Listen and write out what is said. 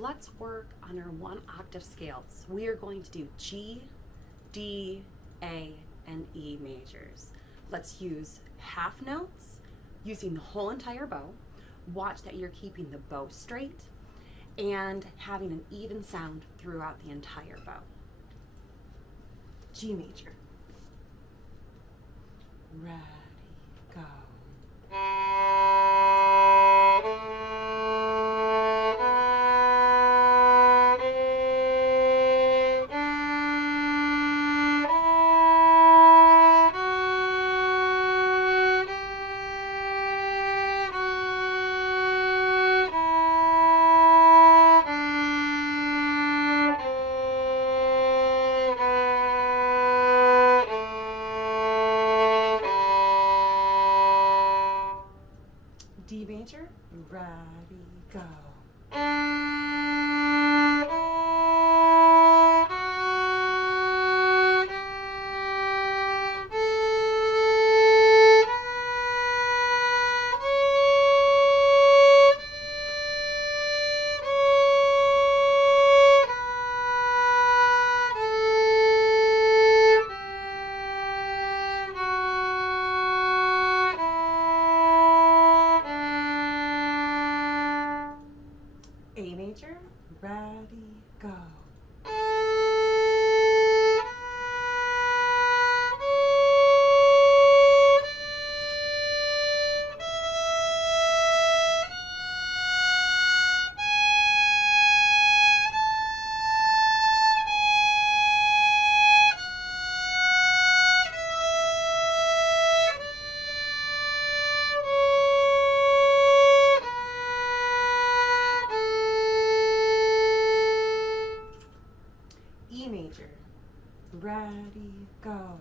let's work on our 1-octave scales. We are going to do G, D, A, and E majors. Let's use half notes using the whole entire bow. Watch that you're keeping the bow straight and having an even sound throughout the entire bow. G major. Ready, go. D major, ready, go. A major, ready, go. E major, ready, go.